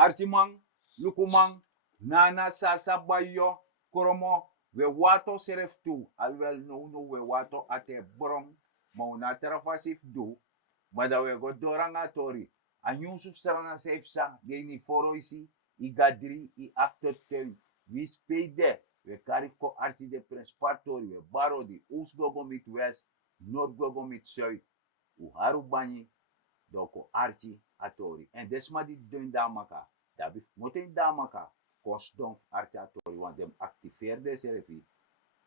Archimang, Lukumang, Nana Sasa Bayo, Koromo, we wato seref tu, alwel no we wato ate brong, mauna terafasif du, mada we go doranga tori. Anyun suf sarana seipsa, de ni foro isi, I gadri, I actor ten, we spade, we karif ko arti de prens partori, we baro di, us gogo mit west, not gogo mit zuid, u haru bani, doko arti atori. En desma di dun damaka, dabi moten damaka, kosdom arti atori, want dem activeerde serefi,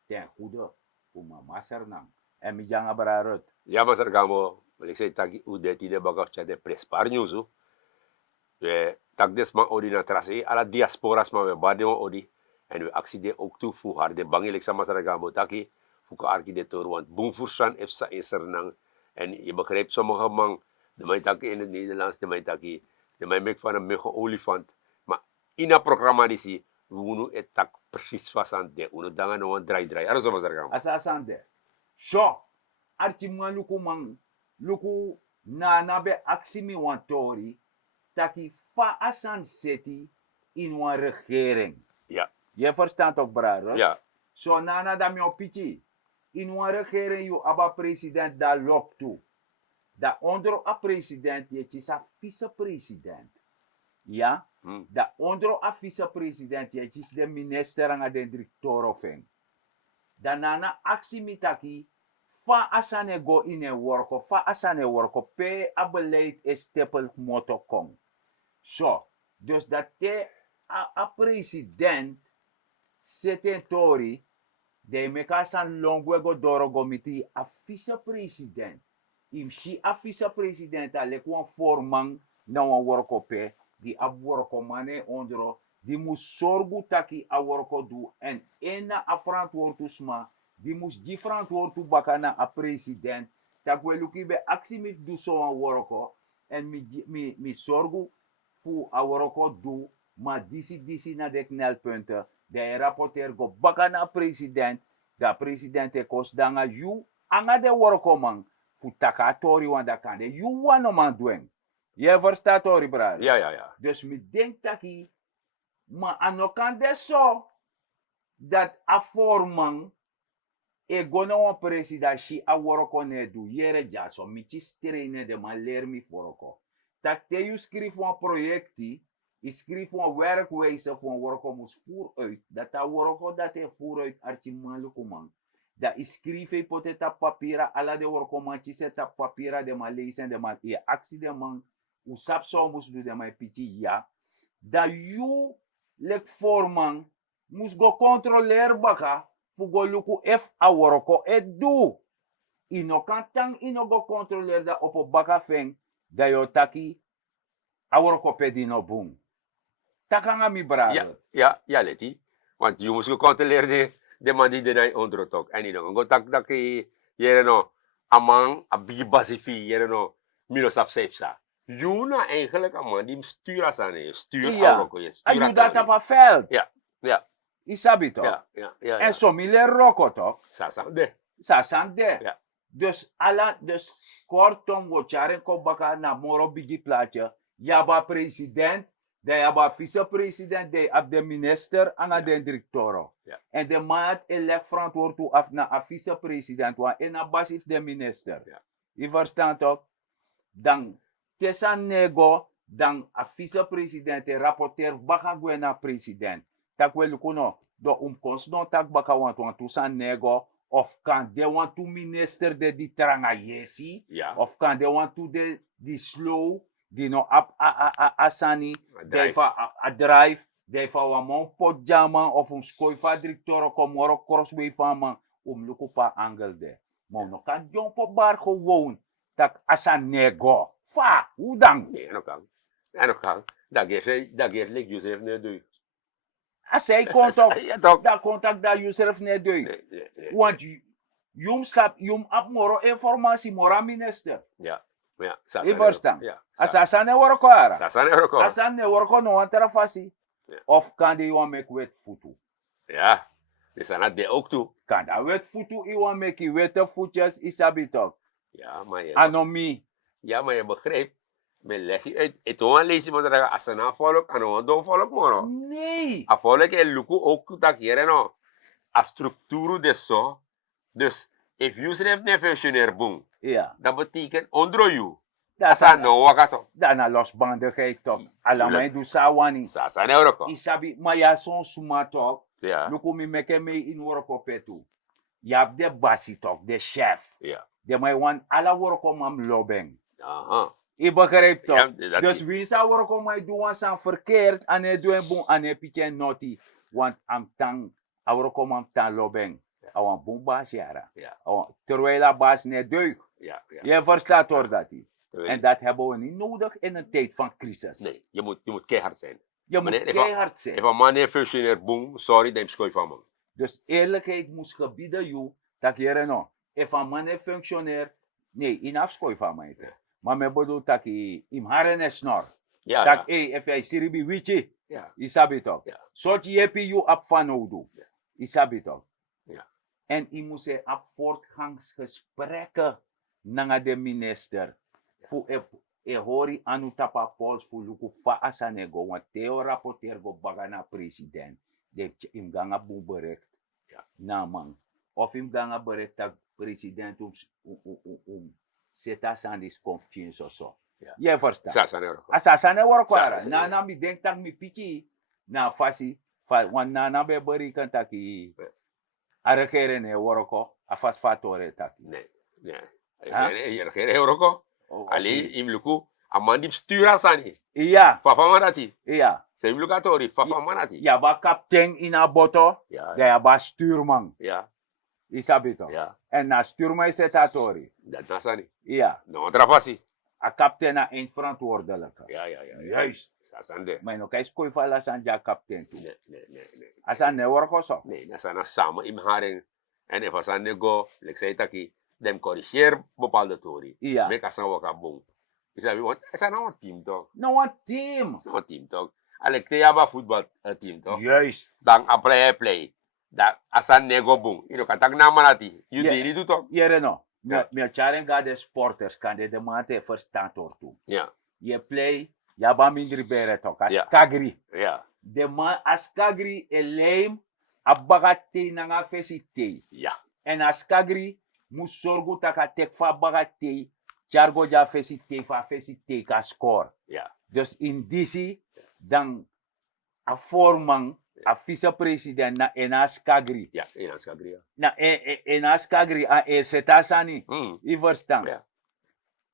ten goede, voor mama sernang. En mi janga bararot. Ja, maar gamo, ik zei tagi ude tide baga chade prespar nyusu. We tak des man odi na trase ala diasporas ma we bade man odi en we accident ook toe voor haar de bangelik sama gamo taki voor ka architectuur want boomvoersan efsa isernang en je begrijpt sommige man de mij taki in het Nederlands de mij taki de mij mek van een mega olifant maar in een programma die zie we nu het tak precies vast aan de uno dangan no draai ara sama gamo Asasande. So, archimwa luku man, luku na be aksimi wantori, taki fa asan seti in een regering. ja Je verstaat ook, brother? ja So, nana da mi opiti. In een regering, you aba president da lok toe. Da onder a president, je is a vice-president. Ja? Da onder a vice-president, je is de minister en de directeur of een. Da nana aksi mitaki, fa asane go in een worko, fa asane worko, pe a beleid e stepel moto kong. So, dus dat te a president seten tori, de meka san longwego doro gomiti a vice-president. Im si a vice-president a lekwan formang na wan worko pe, di a worko mane ondro, di mus sorgu taki a worko du en ena a verantwoordusma, di mus di verantwoordu bakana a president, tak we luki be aksimif du so wan worko, en mi sorgu fu a worko du, ma disi na de knelpunten, de rapporteur go bakana president, da president e kos danga you, anga de worko man, fu takatori wan da kande, you wano man dwen. Je verstaat tori, brad? ja Dus mi denk taki, ma anokande so, dat a forman, e gono wan president shi a worko ne du, yere jaso, mi ci sterene de man leer mi foroko. Tak te you skrif wan projecti, schreef een werkwijze van worko moest voer uit. Dat a worko dat hij voer uit archimalu kumang. Dat schreef hij poteta papiera ala de worko man chiseta papiera de man lezen de man e actie de man usap so moest do de man piti ja. Dat you lek forman moest go controleer baka fu go luku f a worko et do. Ino kantang ino go controleer da op baka feng da yo taki a worko pedino boom. Takanga mi brado. Ja, leti. Want je moest controleren de man die de ondertok. En niet nog. Tak je no amang abi basifi je no mino sapsepsa. Juna eigenlijk een man die stuurt aan je. Stuur Marokko je. En je dat op een veld. Ja. Isabi toch? Ja. En zo mile roko toch? Sasande. Ja. Dus kortom go charen ko baka na moro bigi plaatje. Yaba president. De hebben vice-president, de hebben de minister en de directeur. En de man elect verantwoord toe af naar een vice-president, want in een basis de minister. Je verstaat toch? Dan, tesa nego, dan een vice-president, de rapporteur, baka gwe na president. Tak wel kuno, do konsnon tak baka want tusan nego, of kan de want to minister de di tranga yesi, of kan de want to de di slow, die no asani a drive fa wa mon pot jama of skoi fa directeur komoro crossway fama luku pa angle de no kan jon po bar gewoon tak asan nego fa udang no kan da geef lik Joseph ne doy asai contact da Joseph ne doy want yum ap moro informatie mora minister ja, je verstaan. Asasane worko ara. Asane worko no antara fasi. Of kan die wan make wet futu. Ja, dus aan de ook toe. Kan dat wet futu iwan make wette voetjes isabitok. Ja, maar je. Anomi. Ja, maar je begrijpt. me leg je uit. Het was lees je maar dat als een volk en een don volk maar. Nee. A volk is luku ook dat hier no. A structuur dus zo. Dus if you schrijft een functionair boom, Ja. dat betekent onder you. Dat Als is een no wakato. daarna losbandigheid toch. Alamai du sawani. Sasa ne oroko. Isabi, maar ja, zo'n suma toch. Ja. Lukumi meke me in worko petu. Je hebt de basi toch, de chef. Ja. De mij wan alla worko mam lobeng. Aha. Je begrijpt toch? Ja, dat Dus wie zou worko mij doen aan verkeerd en hij doet boem en hij pietje noti. Want am tang, a worko mam tang lobeng. Awan boem bas jara. Ja. Terwijl a bas ne deug. Ja. Ja. Je verstaat hoor dat hij. Terwijl- En dat hebben we niet nodig in een tijd van crisis. Nee, je moet keihard zijn. Je moet Meneer, keihard zijn. If a man heeft functionair boom, sorry, dan schooi van man. Dus eerlijkheid moest gebieden jou, dat je no. If een man is functionair, nee, in afskooi van mij. Ja. Maar me bedoel dat je im haren is snor. Ja. Dat Ja. hey, if jij siribi wichi, Ja. isabi toch. Ja. Soort je hebt je op van oudu. Ja. Isabi toch. Ja. En je moet ze op voortgangsgesprekken naar de minister. Voor hori anu tapa pols voor luku fa asanego, want Theo rapporteer go bagana president. De im ganga boeberekt. Ja. Na man. Of im ganga berekt dat president zeta sandis confins of zo. Ja. Je verstaat. Sasa ne oroko. Asasane workwara. Sa- Na mi denk tak mi pichi. Na fasi. Wan na be beri kan taki. Ja. A regeren ne worko. A fas fatore taki. Nee. Nee. Ha? Je geen oroko. Oh, Ali im luku. A man die stuur sani. Iya. Papa manati. Iya. Se im lukatori. Papa manati. Ya ba kapten in a boto. Ja. Ya ba stuurman. Ja. Isabito. Ja. En na stuurman is het atori. Dat nasani. Iya. No trafasi. A kapten na eindverantwoordelijke. Ja. Ja. Ja. Juist. Sasa de. Maar no kijk skoi vala san ja kapten tu. Nee. Nee. Nee. Nee. Asan ne worko so. Nee, dat zijn samen in haring. En if asan nego, like say taki, dem corrigeer bepaalde tori. Iya. Make asan waka boom. Is dat want is nou een team toch? No one team. Nou een team toch? Alek te yaba voetbal team toch? Juist. Dan a play. Da asan nego boom. Ino katak na manati. You Yeah. did it toch? Jere no. Ja. Me charen ga de sporters kan de mate verstaan tortu. Ja. Je play, ya ba mindri bere tok. As Ja. kagri. Ja. De man as kagri eleim abagate nanga fesite. Ja. En as kagri mus sorgu taka tek fa bagate. Chargo ja fesite ka score. Ja. Dus in disi dan a forman a vice-president na enas kagri. Ja. In als kagria. Na enas kagri a setasani. I verstaan. Ja.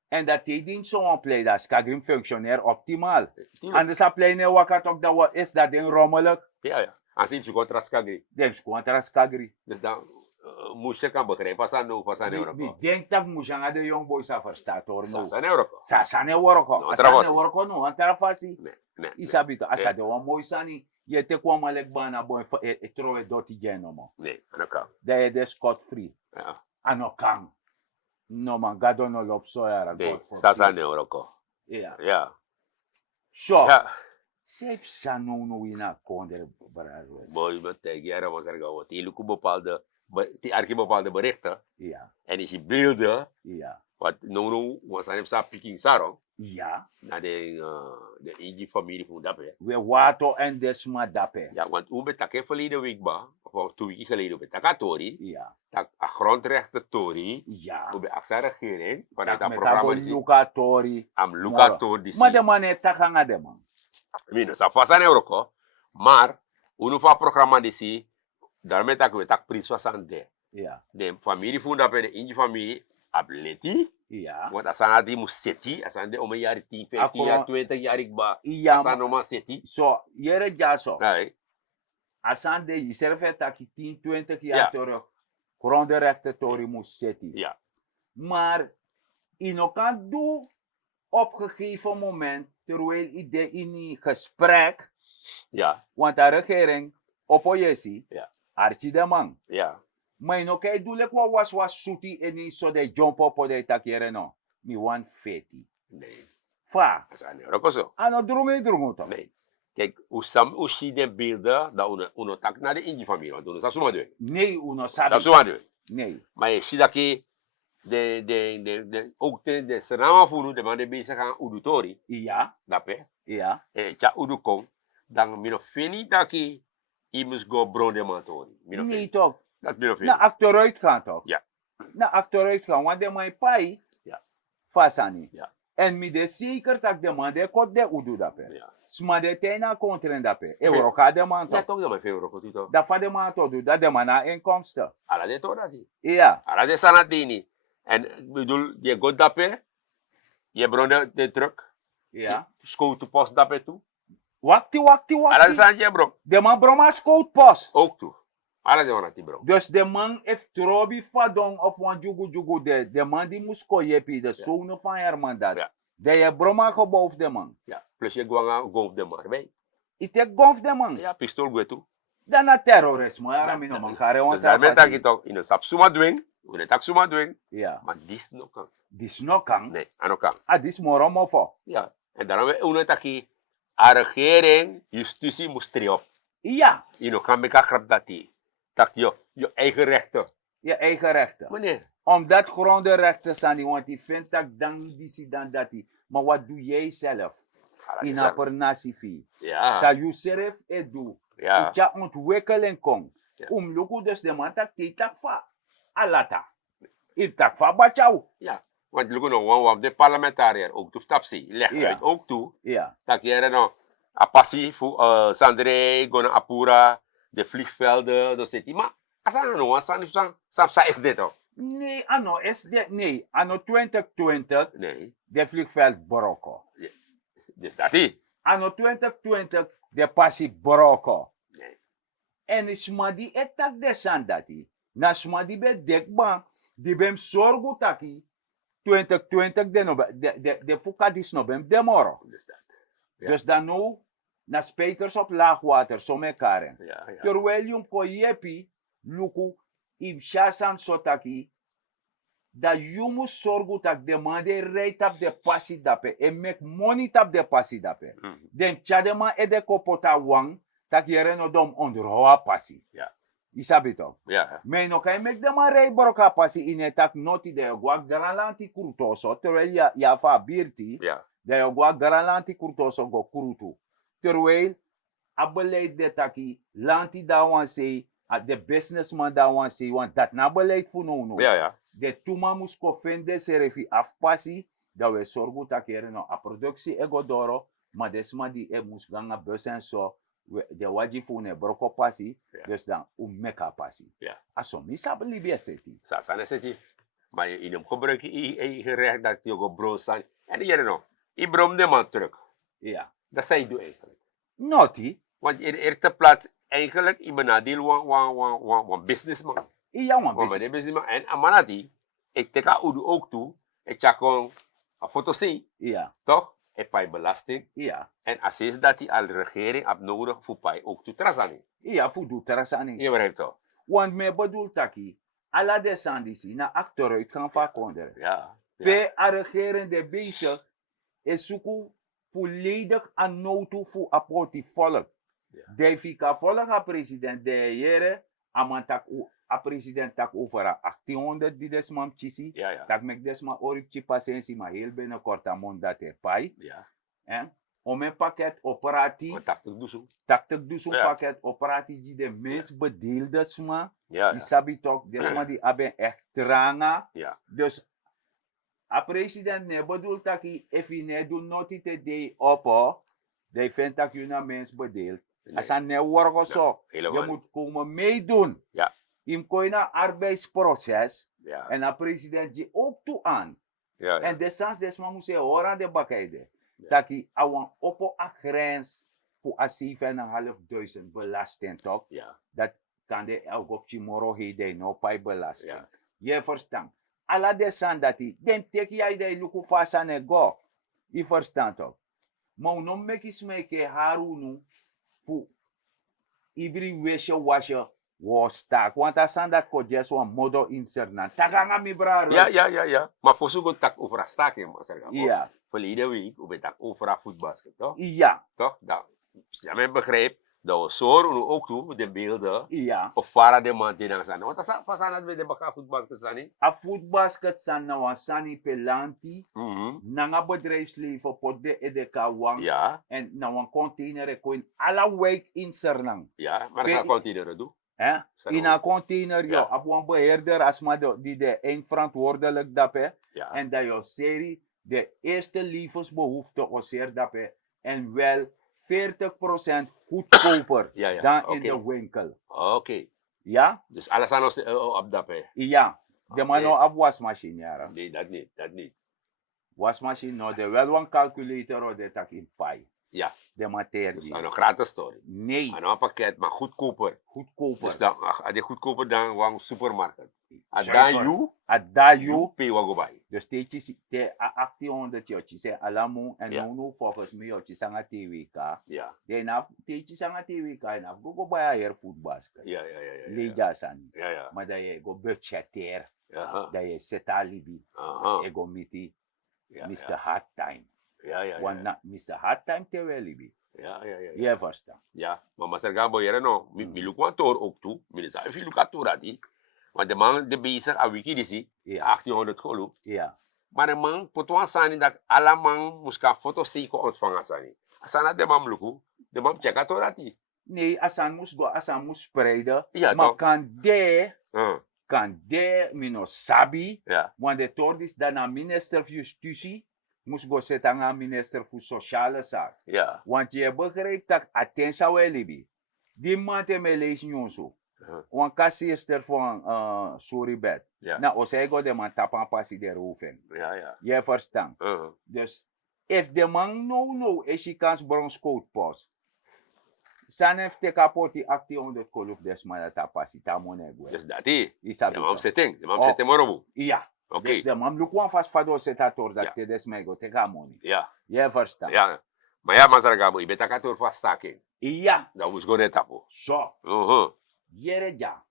En dat hij niet zo'n play dat skagrim functionair optimaal. Tuurlijk. Anders a play ne wakat ook dat wat is dat ding rommelig. Ja. Als je contra kagri. Dem squantra skagri. Dus dan moest je kan begrijpen. Pasan Mi Europa. denk dat mujanga de young boys a verstaan hoor no. Pasan Europa. Sasane worko. No, Asane travasi. worko no. Antarafasi. Nee. Nee. Isabito. Asa de wan mooi sani. Je te kwam alek bana boy troe doti genomo. Nee. Aan elkaar. Dat je de scot free. Ja. Ano kang. No man, gado no lop so yara. Nee. God forbid. Sasa ne oroko. Ja. Ja. So. Ja. Sep sanu no ina konder braro. Boy, met jaren was er gewoon. Die lukken bepaalde berichten. Ja. En is die beelden. Ja. Wat nono was aan hem sa picking sarong. Ja. Naar de Igi familie van Dappe. We wato en desma dape. Ja, want hoe betakke verleden week ba. Of 2 weken geleden betakke Tori. Ja. Dat a grondrechten Tori. Ja. Hoe be aksa regering. Vanuit Dat dat me programma. kabo Die luka tori. am Luka Tori. Maar de man het takanga de man. Mino, sa fasan Euroko. Maar, uno fa programma disi. Daarmee tak we tak pris fasan de. Ja. De familie van Dappe, de Igi familie. Ableti. Ja. Want asan di museti. Asan de om een jaar 10, 15 jaar, 20 jaar ik ba. Ja. Asan oma seti. So, yere jaso. Nee. Asan de je serve taki 10, 20 Ja. jaar terug. Grondrechten tori moest zetten. Ja. Maar, ino kan do op gegeven moment, terwijl ide in die gesprek, Ja. want de regering, oppositie, Ja. archi de man. Ja. Maar no kay dule kwa was suti eni so de jump up de takere no. Mi wan feti. Nee. Fa. Dat is aan Europa zo. Ano drungu to. Nee. Kijk, hoe zie je de beelden dat uno tak naar de Indi familie. Want uno sa suma doen. Nee uno Sa sabi. suma doen. Nee. Maar je ziet dat je ook de Senama Funu, de man die bezig gaan Udutori, Ja, dape, ja. ja Udukong, dan mino fini daki, imus go bronde matori. Mino Nee fini. toch. Dat mino fini. Na achteruit gaan toch? Ja. Na achteruit gaan, want de mijn pai, Ja. fasani. Ja. En mi de zeker dat de man de kot de udu dape. Ja. Sma de tena kontren dape. Euroka de man Ja, toch. toch dat mijn veel roko toch. Dat van de man toch doet, dat de man na inkomsten. Ala de toch dat die. Ja. Ala de sanadini. En ik bedoel, je god dape, je bronde de truck, Ja. scoot to post dape toe. Wakti. Ala de sanje bro, De man broma scout pas. ook toe. Ala de wanati bro. Dus de man heeft trobi fadong of wan jugu de man die moest koyepi, de zoon van Herman dat. Ja. De je broma gebouwd de man. Ja, plus je go op de mar, bij. Ite gonf de man. Ja, pistool go toe. Dan na terrorisme, ja, Ja, mi no ja. man kare Dus ons daarmee tak je toch in een sap suma dwing, in een tak suma dwing, Ja. maar dis no kan. Dis no kan. Nee, ano kan. Ah, dis moromo fo. Ja, en daarom we uno taki, a regering, justitie moest triop. Ja. Je no kan meka krap dat die. Tak je eigen rechten. Je eigen rechten. Meneer. Omdat grondenrechten zijn die, want die vindt dat dan die dan dat die. Maar wat doe jij zelf? In Ja. een nasifi. Ja. Sa you serf edu. Ja. Ja ontwikkeling kom. Ja. Luku dus de man tak die tak fa. Alata. Il tak fa bachau. Ja. Want lukken nog want de parlementariër ook toe tapsi. Leg Ja. uit ook toe. Ja. Dat je er nog a passie voor Sandre, Gona Apura, de vliegvelden, dat zit die. Maar asan no, asan is dit toch? Nee, ano, is dit, nee. Ano 2020, Nee. de vliegveld Boroko. Dus dat die. Ano 2020, de passie Boroko. Nee. En smadi etak de sandati. Na smadi be dekban, di bem sorgu taki. 2020 de fukadis no bem demoro. Dus dat. Ja. Dus dan nu, na spijkers op laagwater, zo mekaren. Ja, ja. Terwijl je ko yepi, luku, im shasan sotaki, dat je moet zorgen dat de man de rijdt op de passie dape, en make money op de passie dape. Mhm. Den chadema e de kopota wang, tak jere no dom onderhoa passie. Ja. Isabi toch? Ja. Me no kai make de man rij broka passie in e tak noti de gwa garanti kurtoso, terwijl ya fa birti, Ja. de gwa garanti kurtoso go kurutu. Terwijl, a beleid de taki, lanti da wan say, de businessman da wan say, want dat na beleid fu no no. Ja, ja. De tuma musko fende serefi afpasi, da we sorgu takere no a productie ego doro, maar desma di e mus ganga besen so, de waji fu ne broko pasi, Ja. dus dan meka pasi. Ja. Aso, mi sabe libya seti. Sa sana seti. Maar in hem gebruik je eigen recht dat je go bro zijn. En je nog. Je brom de man terug. Ja. Dat zijn je eigenlijk. Noti, Want in de eerste plaats eigenlijk, je benadeel wan businessman. iya wan Want besi. de businessman. En amanati, ik teka udu ook toe. Ik check gewoon een foto zien. Ja, Toch? Ik pay belasting. ja. En als is dat die al de regering heb nodig voor pay ook toe trasani. Iya fu du terasani. Je begrijpt toch? Want me bedoel taki, ala de sandisi na achteruit gaan vakonder. Ja. Ja. Pe a regerende bezig is zoeken volledig aan nood voor apportie volk. Ja. De fika volk a president de jere, a president tak over a 1800 die desmam chisi, Ja, ja. tak mek desma orip chi pasensi, maar heel binnenkort a mondate pai. Ja. Om een pakket operati, Want dat doe zo. tak tek dus een Ja. pakket operati die de meest bedeelde sma, Ja, die ja. sabi toch, desma die aben echt tranga. Ja. Dus a president ne bedoelt dat hij even ne doet noti te de oppo, de vindt dat je een mens bedeelt. Als hij ne worgo zo, je Helemaal. moet komen meedoen. Ja. In koina arbeidsproces Ja. en a president je ook toe aan. Ja, ja. En desans desma moet je horen de bakkeide. Ja. Dat hij awan oppo a grens voor a 7.500 belasting toch? Ja. Dat kan de elk op moro heden no pay belasting. Ja. Je verstaan. Alla de sandati, den tek jij de luku fasa ne go. Je verstaan toch? Maar no meki smeke harunu fu ibri weshe washe was tak. Want a sanda ko just one modo insert na. Takanga mi braro. Ja, ja, ja, ja. Maar voor zo'n tak over staken, maar zeg maar. Ja. Verleden week, we tak over voetbasket, toch? Ja. Toch? Dat, ja, men begreep, Dat we zorgen ook toe de beelden. Ja. Of vara de man die dan zijn. Want dat is pas aan het we de baka voetbasket zijn. A voetbasket san na wan sani pelanti. Mhm. Nanga bedrijfsleven pot de edeka wang. Ja, En na wan container e koin alla wijk in Sernang. ja, maar Pe- dat gaat continueren doen. Eh? Sorry, In een container, Ja. op een beheerder, als maar die de eindverantwoordelijk dat hè. Ja, En dat je serie de eerste levensbehoeften oseer dat hè. En wel 40% goedkoper Ja, ja, dan oké. in de winkel. oké. Ja? Dus alles aan ons op dat hè. Ja. De man Oké. no op wasmachine, ja. Nee, dat niet, dat niet. Wasmachine no, de wel een calculator of de tak in pai. Ja, De materie. dus aan een gratis story. Nee, Aan een pakket, maar goedkoper. goedkoper. Dus dan, als die goedkoper dan een supermarkt. En Zuiver. dan you, Adayu. you pay wat go bij. Dus steeds te 1800 jotje se alamu en Ja. no volgens mij jotje sanga TWK. Ja, De na teetje sanga TWK na go bij hier voetbasket. ja, ja, ja, ja. Leja san. Ja, ja. Maar dat je go budgeteer, Aha, dat je setalibi, aha. ego miti Ja, Mr. ja, Hard Time. ja, ja, Want ja. na Mr. Hard Time te wel libi. Ja, ja, ja. Je verstaan. Ja, maar Master Gambo hier no, mi look wat toor ook toe. Mi zei veel look toor die. Want de man de bezig a wiki disi, Ja. 1800 golu. Ja. Maar de man potwan sani dat alle man moest ka foto siko ontvangen sani. Asana de man luku, de man checka torati. Nee, asan moest go, asan moest spreiden. Ja, Maar toch? kan de mino sabi. Ja, Want de tordis dan een minister van Justitie moest go zetten aan minister voor Sociale Zaken. ja. Want je begrijpt dat attentie wel libi. Die man te me lees niet zo. Want kassierster van sorry bed. Ja, Nou, als hij go de man tapan passie de roeven. ja, ja. Je verstaan. Dus, if de man no is hij kans brons coat post. San heeft de kapot die 1800 koluf des man dat tapassie tamonegwe. Dus dat is. Isabi. De man setting, de man Oh. setting morobu. Ja. Oké. Dus de man look one fast fado setator dat Ja. te des mego te gamoni. Ja, Je verstaan. ja. Maar ja, Master Gambo, je bentaka toor vast staking. Ja. Dat moest go net tapo. Zo. Mhm. Jere ja.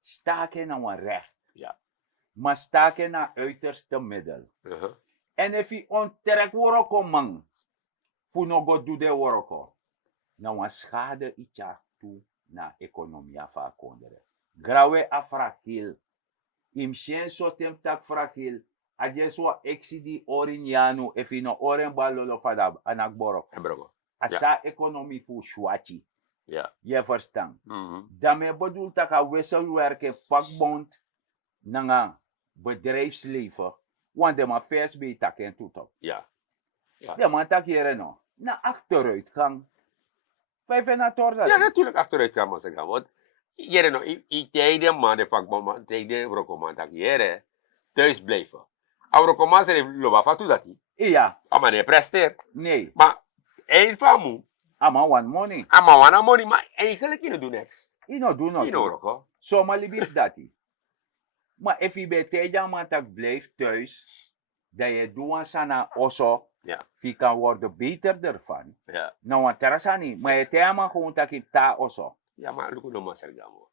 Staken naar een recht. Ja. Maar staken naar uiterste middel. Mhm. En if je ontrek woroko man. Voor no go do de woroko. Nou een schade itja toe na economie afa kondere. Grawe afrakil. Im shen so tem tak frakil. Ajeswa exidi orignano if je no oren balolo fadab anak borok. En brogo. Asa economie fu shwachi. Ja. Je verstaan. Mhm. Daarmee bedoelt dat ik wisselwerken vakbond naar bedrijfsleven. Want de man vers bij takken toetop. Ja. De man tak hier no. Na achteruitgang. 35 dat. Ja, natuurlijk achteruit gaan, Master Gambo. Want jere no, ik tegen man de vakbond, man tegen brogo man dat jere thuis blijven. Brogo man zijn loba fatu dat hij. Ja. Maar hij presteert. Nee. Maar één van moe. Ama one money. Maar wana money, maar eigenlijk je doet niks. You know do not. Je know ook. Zomaar libief dat. Maar if je bij tegen man tak blijft thuis. Dat je doen sana oso. Ja. Je kan worden beter ervan. Ja. Nou, want terasani. Maar je tegen gewoon dat je ta oso. Ja, maar look no Master Gambo.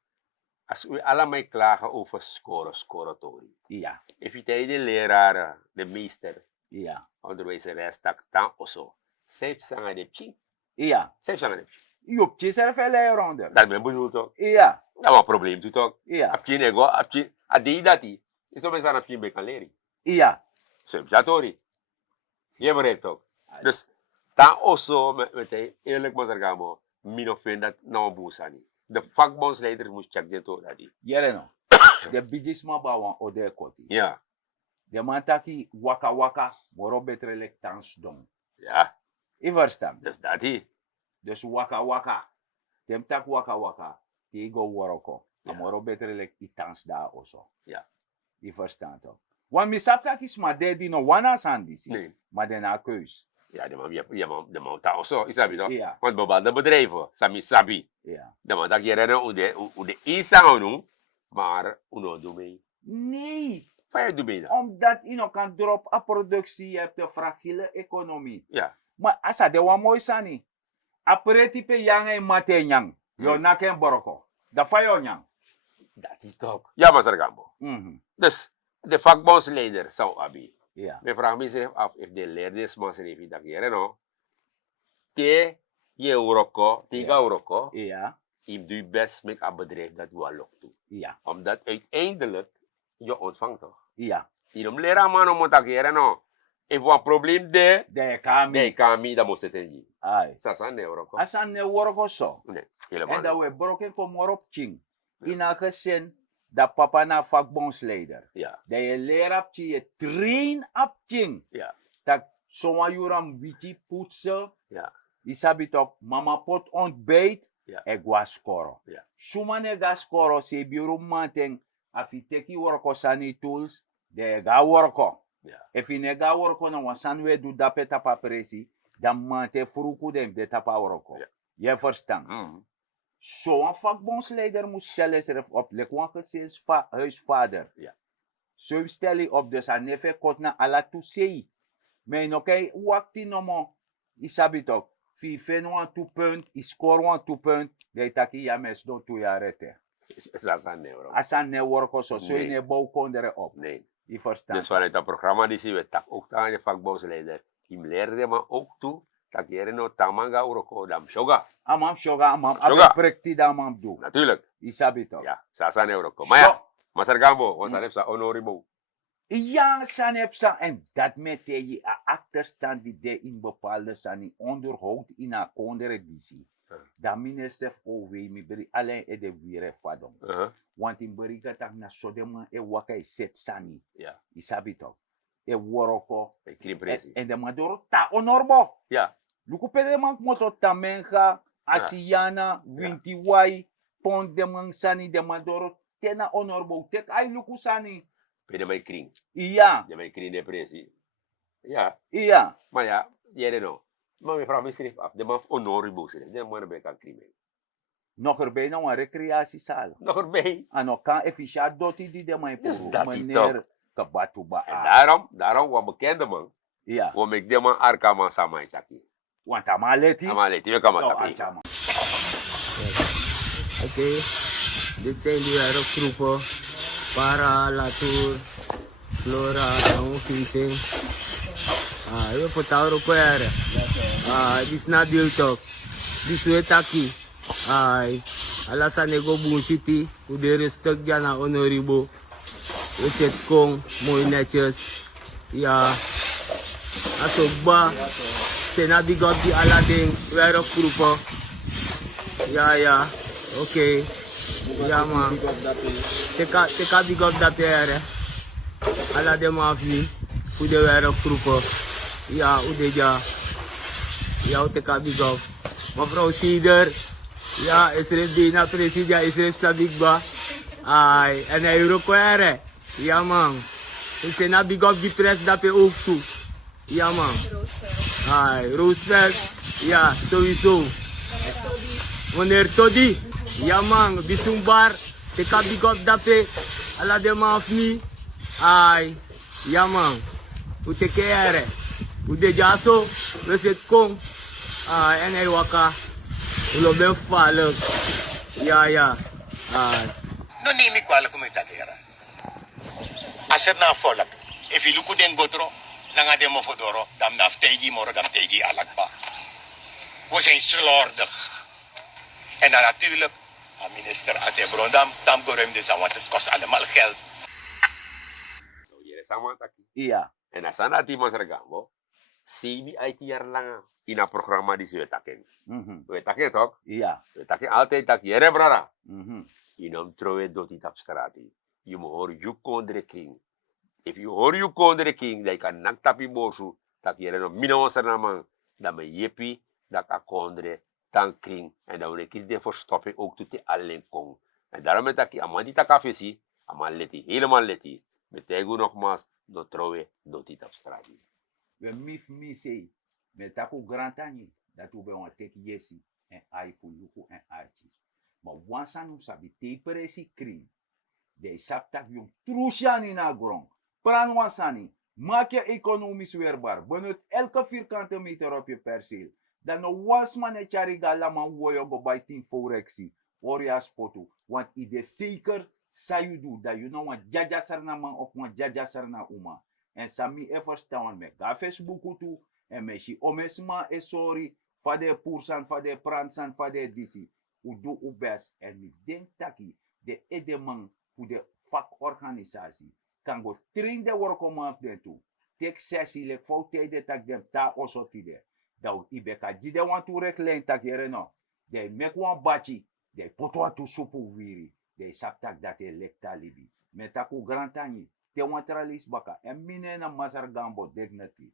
Als we allemaal klagen over scoren, Tori. Ja. If je tegen de leraar, de meester, Ja. onderwijzeres, tak dan oso. Zij zeggen de pchi. Ja. Zij zeggen de pchi. Joep, je er veel eronder. Dat ben bedoeld toch? Ja. Dat is een probleem toe toch? Ja. Apje nego, apje, adi dati. Is zo mensen apje be kan leren. Ja. Zo, dat hoor je. Je begrijpt toch? Dus, dan oso met de eerlijk maar zeggen, min of meer dat nou boesani. De vakbondsleider moest checken dit toch dat die. Jere no. De bigisma bawan ode koti. Ja, De man taki waka waka. Moro betre lek tans dong. ja, I verstaan. dus dat die. Dus waka waka. Tem tak waka waka. Die go woroko. Ja. Moro betre lek i tans da oso. Ja. I verstaan toch. Want misap taki sma de di no wana sandisi. Nee. Maar de na keus. Ja, de man ta oso, isabi toch? Ja. Want bepaalde bedrijven, sami sabi. Ja. De man dat jere hoe de isa nu, maar uno doe mee. Nee. Wat je doe mee dan? Omdat je nog kan drop aan productie, je hebt een fragiele economie. Ja, Maar asa de wa mooi sani. Apreti pe yang e mate yang. Yo na ken boroko. Da fayo yang. dat is toch. Ja, maar Gambo. Mhm. Dus, de vakbondsleider zou abi. Ja. We vragen me af of de leerders maar schrijven dat hier, no. Te je euroko, 3 euroko, Ja. je doet best met een bedrijf dat wel lukt toe. Ja. Omdat uiteindelijk je ontvangt toch. Ja. Je hem leren man om te keren no. If een probleem de, De kami. nee, kami, dan moet het in je. Ai. Sasan euroko. Asan ne worko so. Nee, En helemaal dat niet. we broken kom morop ching. In een gezin dat papa na vakbondsleider. Ja, Dat je leer op je train op ching. ja, Dat zo'n juram wiki poetsen. ja, Isabi toch mama pot ontbijt. Ja. E gwa skoro. Ja. Sumane ga skoro se biru manteng. Afi teki worko sani tools. De ga worko. ja. If je nega worko na wasan we do dape tapa presi. Dan mante furuku dem de tapa worko. Ja. Je verstaan. Mm. Zo'n vakbondsleider moet stellen zich op. Lekwan gezins huisvader. Ja. Zo stel je op. Dus aan nefe kot na ala toesei. Maar nog kei wakti no mo. Isabi toch. Fi fen wan 2 punt. I score wan 2 punt. De taki ya mes do 2 jaar rete. Sasan euro. Asan ne worko so. Zo Nee. je ne bouw kondere op. Nee. Je verstaan. Dus vanuit dat programma die zien we tak ook aan je vakbondsleider. Die leerde maar ook toe. Dat je no tamanga euroko dam shoga. Amam shoga amam. Shoga. Abe prekti da amam do. Natuurlijk. Isabi toch. Ja, Sasan euroko. Maar ja, Masar Gambo, want dan heeft ze honorable. Ja, sanepsa. En dat met je achterstand die de in bepaalde sani onderhoud in een kondere disi. Dat minister OW mi beri alleen e de wire fadom. Want in beriga tak na sodema e waka e set sani. Ja, Isabi toch. E woroko. ik krim presi. En de madoro ta onorbo. Ja, Luku pede man moto tamenga, asiana, winti wai, pon de man sani de madoro tena onorbo. Tek ay luku sani. pede mij kring. Iya, Je mij kring de presi. Ja, iya. maar ja, je no. Maar mevrouw, me schreef af. De man honorable schreef. De man bij kan krim. Nog erbij nou een recreatiezaal. Nog erbij. En nog kan efficiënt doti die de man Dus voor dat die meneer Kabatuba. En daarom, wat bekende man. Ja, Wat ik de man arkama sama itaki. want amaleti. Amale, die kan No, maar taki. achama. Oké, dit zijn die werkgroepen. Para, Latour, Flora, Omgeving. We potauren kwere. Dit is Nabil toch. Dit is Wetaki. Alassane go Boon City. Hoe de rustig jana Honoribo. We zit kong, mooi netjes. Ja. Asokba. Sena big up die Aladdin. Werkgroepen. Ja. Oké. Ja man. Teka big up dat pere. Alla de mafi. Hoe de werkgroepen. Ja, hoe de ja. Ja, teka big up. Mevrouw Sieder. Ja, Israël Dina Presidia, Israël Sabigba. Ai, en hij Euroquere. Ja man. Ik zeg na big up die press dat je ook toe. Ja man. Ai, Roosevelt. Ja, sowieso. Meneer Todi. Ja man, bisumbar. Teka big up dat je. Alla de mafni. Ai, ja man. Hoe te kere. Hoe de jaso. We zit kom. Ai, en hij waka. Ulo ben vallen. Ja. No neem ik kwalijk om het te leren. Als er nou volk, if you look den godro, dan gaat hem voor dan naf tegi moro, dan tegi alakba. We zijn slordig. En dan natuurlijk, minister Atebron, dan gorem de want het kost allemaal geld. Je sama taki. Iya, En asana ti Masar Gambo. Semi IT jaar lang in een programma die ze taken. We taken toch? iya. We taken altijd tak jere brara. Mhm. Inom trowe dot it op straat. Je moet horen je kondre king. If you hoor je kondre king, dan kan nak tapi bosu. Tak jere no mina na man. Dan me jepi, dat ka kondre, tan king. En dan we kies de verstopping ook tot de alleen kong. En daarom met dat amandi takafesi, amal leti, helemaal leti. Betegu nogmaals, do trowe dot it op straat. We mi say, met taku grantani, dat we gaan tek yesi, en ai fu yuku en archi. Maar wansan sabi te presi kring, de saptak yung trusiani na grond. Pran wansani, maak je economisch weerbaar, benut elke vierkante meter op je perceel. Dan no wansman e chariga laman woyo go by team forexi, orias potu, want ide zeker sayudu, dat you know wan jaja sarna man of wan jaja sarna uma. En sami e verstaan me ga Facebook toe en me si omesma e sorry voor de Poersan, voor de Pransan, voor de Disi. U doet uw best. En ik denk dat de edemang voor de vakorganisatie kan go train de work om af de toe. Tek sessie lek foute de tak dem ta osotide. Dat ibeka jide want to reklein tak yere no. De mek wan bachi. De potwa to supu wiri. De saptak dat elekta libi. Metaku grantani. Te wantralis baka. En mine na mazar gambo degnati.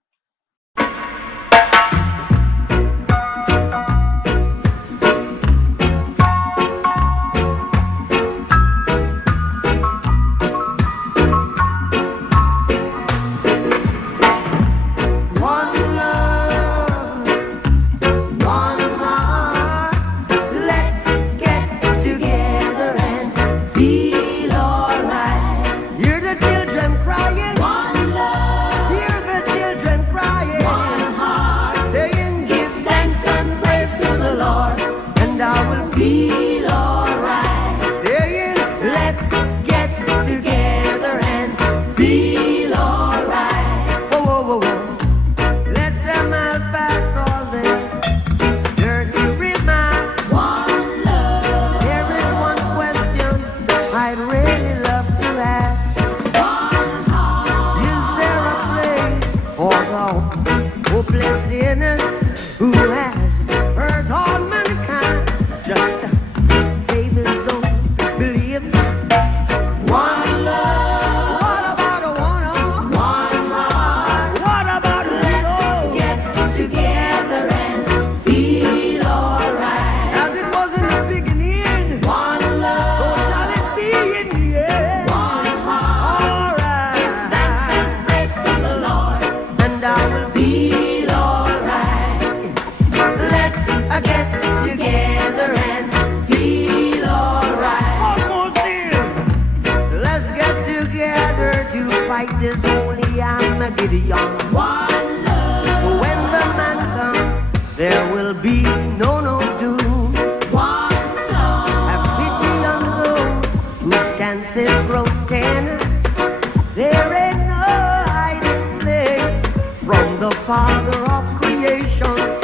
Father of creation.